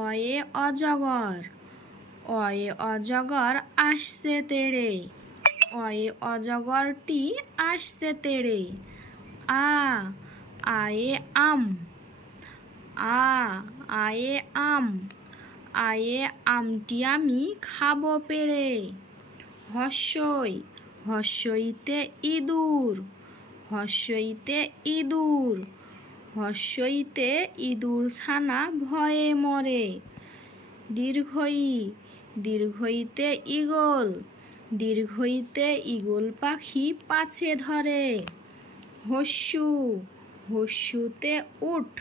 অয়ে অজগর, অয়ে অজগর আসছে তেড়ে, অয়ে অজগরটি আসছে তেড়ে। আয়ে আম, আয়ে আম, আয়ে আমটি আমি খাবো পেড়ে। হর্ষই, হর্ষইতে ইঁদুর, হর্ষইতে ইঁদুর, হর্ষইতে ইঁদুর ছানা ভয়ে মরে। দীর্ঘই, দীর্ঘইতে ঈগল, দীর্ঘইতে ঈগল পাখি পাছে ধরে। হস্যু, হস্যুতে উট,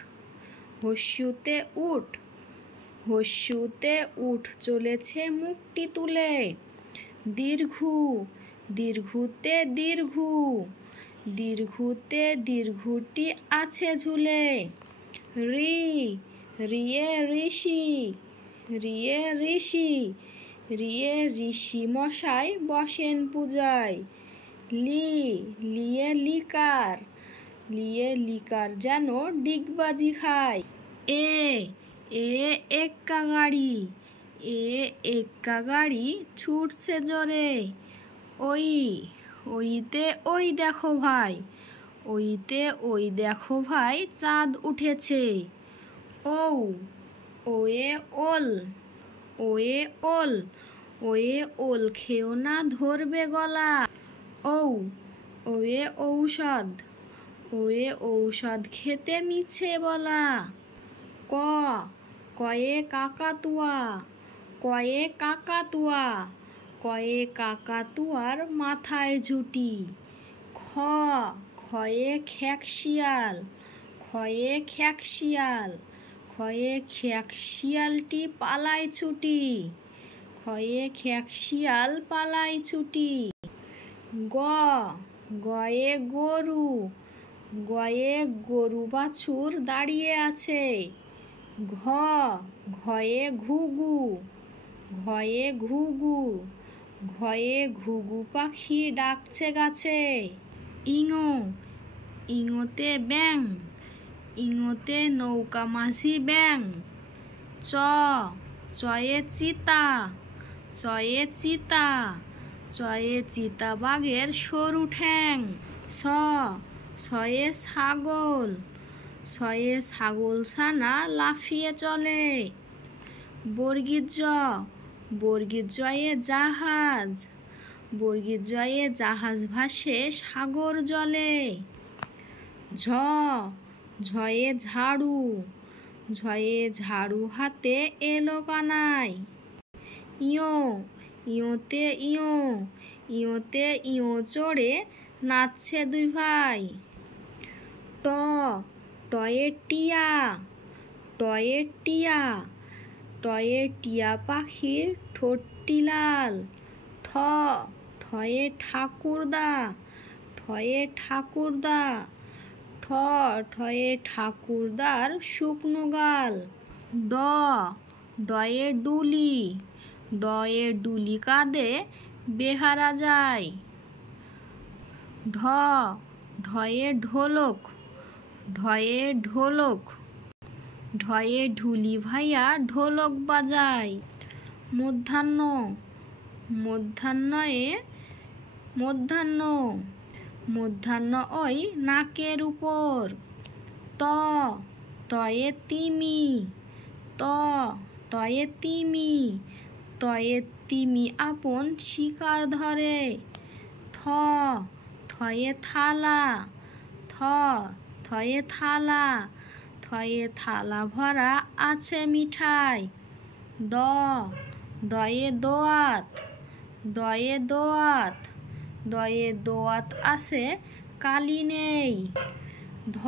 হস্যুতে উট, হস্যুতে উট চলেছে মুখটি তুলে। দীর্ঘু, দীর্ঘুতে দীর্ঘু, দীর্ঘুতে দীর্ঘুটি আছে ঝুলে। রি, রিয়ে ঋষি, রিয়ে ঋষি, রিয়ে ঋষি মশাই বসেন পূজায়। লি, লিয়ে লিকার, লিয়ে লিকার যেন ডিগবাজি খায়। এ এক্কা গাড়ি, এক্কা গাড়ি ছুটছে জোরে। ওই, ওইতে ওই দেখো ভাই, ওইতে ওই দেখো ভাই চাঁদ উঠেছে। ও, ওয়ে ওল, ওয়ে ওল, ওয়ে ওল খেও না ধরবে গলা। ও, ওয়ে ঔষধ, ওয়ে ঔষধ খেতে মিছে বলা। ক, কয়ে কাকাতুয়া, কয়ে কাকাতুয়া, কয়ে কাকাতুয়ার মাথায় ঝুঁটি। খ, খয়ে খেকশিয়াল, খয়ে খেকশিয়াল, খয়ে খেকশিয়ালটি পালায় ছুটি। খয়ে খেকশিয়াল পালায় ছুটি। গ, গয়ে গরু, গয়ে গরু বাছুর দাঁড়িয়ে আছে। ঘ, ঘয়ে ঘুঘু, ঘয়ে ঘুঘু, ঘয়ে ঘুঘু পাখি ডাকছে গাছে। ইঙো, ইঙোতে ব্যাং, ইঙোতে নৌকা মাঝি ব্যাং। চ, চয়ে চিতা, চয়ে চিতা, চয়ে চিতা বাঘের সরু ঠ্যাং। ছ, ছয়ে ছাগল, ছয়ে ছাগল ছানা লাফিয়ে চলে। বর্গীর জ, বর্গীর জয়ে জাহাজ, বর্গীর জয়ে জাহাজ ভাসে সাগর জলে। ঝ, ঝয়ে ঝাড়ু, ঝয়ে ঝাড়ু হাতে এলো কানাই। ইয়ো, ইয়োতে ইয়ো, ইয়োতে ইয়ো চড়ে নাচছে দুই ভাই। ট, টয়ে টিয়া, টয়ে টিয়া, টয়ে টিয়া পাখির ঠোঁটটি লাল। ঠ, ঠয়ে ঠাকুরদা, ঠয়ে ঠাকুরদা, ঠ, ঠয়ে ঠাকুরদার শুকনো গাল। ড, ডয়ে ডুলি, ডয়ে ডুলি কাঁধে বেহারা যায়। ঢ, ঢয়ে ঢোলক, ঢয়ে ঢোলক, ঢয়ে ঢুলি ভাইয়া ঢোলক বাজায়। মধ্যাহ্ন, মধ্যাহ্নয়ে মধ্যাহ্ন, মধ্যাহ্ন ওই নাকের উপর। ত, তয়ে তিমি, ত, তয়ে তিমি, তয়ে তিমি আপন শিকার ধরে। থ, থয়ে থালা, থ, থয়ে থালা, থয়ে থালা ভরা আছে মিঠাই। দ, দয়ে দোয়াত, দয়ে দোয়াত, দয়ে দোয়াত আছে কালি নেই। ধ,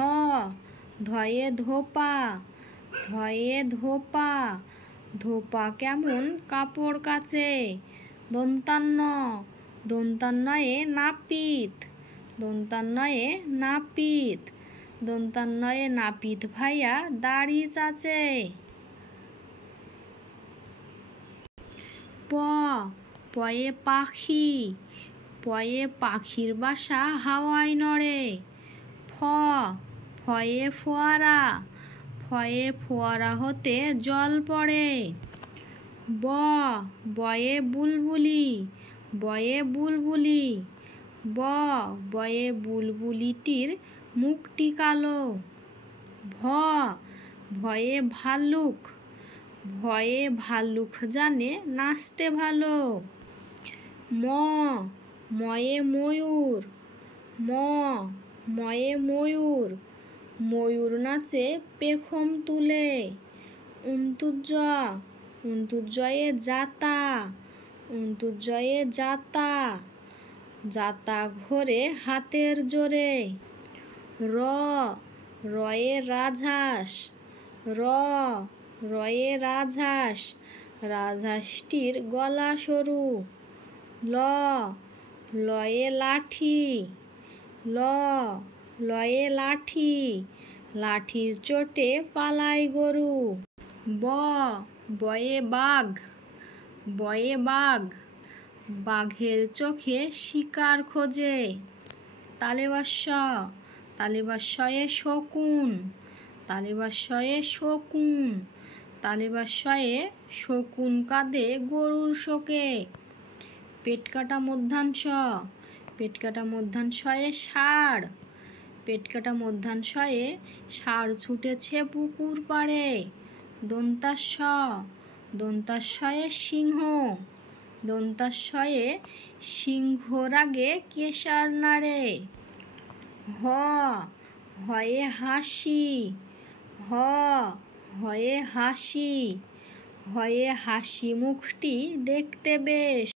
ধয়ে ধোপা, ধয়ে ধোপা, ধোপা কেমন কাপড় কাচে। দন্তান্ন, দন্তান্নয়ে নাপিত, দন্তান্নয়ে নাপিত, দন্তান্নয়ে নাপিত ভাইয়া দাড়ি চাচে। প, পয়ে পাখি, পয়ে পাখির বাসা হাওয়ায় নড়ে। ফ, ফয়ে ফোয়ারা, ফ ফয়ে ফোয়ারা হতে জল পড়ে। বয়ে বুলবুলি, বয়ে বুলবুলি, বয়ে বুলবুলিটির মুখটি কালো। ভয়ে ভাল্লুক, ভয়ে ভাল্লুক জানে নাচতে ভালো। ময়ে ময়ূর, ময়ে ময়ূর, ময়ূর নাচে পেখম তুলে। উন্তুজয়ে যাতা, উন্তুজয়ে যাতা, যাতা ঘোরে হাতের জোরে। রয়ে রাজহাঁস, রয়ে রাজহাঁস, রাজহাঁসটির গলা সরু। লয়ে লাঠি, লয়ে লাঠি, লাঠির চোটে পালায় গরু। বয়ে বাঘ, বয়ে বাঘ, বাঘের চোখে শিকার খোঁজে। তালেবাস্যয়ে শকুন, তালেবাস্যয়ে শকুন, তালেবাস্যয়ে শকুন কাঁদে গরুর শোকে। পেটকাটা মধ্যাংশ, পেটকাটা মধ্যাংশয়ে ষাঁড়, পেটকাটা মধ্যাংশয়ে ষাঁড় ছুটেছে পুকুর পাড়ে। দন্তাস্য, দন্তাস্যয়ে সিংহ, দন্তাস্যয়ে সিংহ রাগে কেশর নাড়ে। হয়ে হাসি, হয়ে হাসি, হয়ে হাসি মুখটি দেখতে বেশ।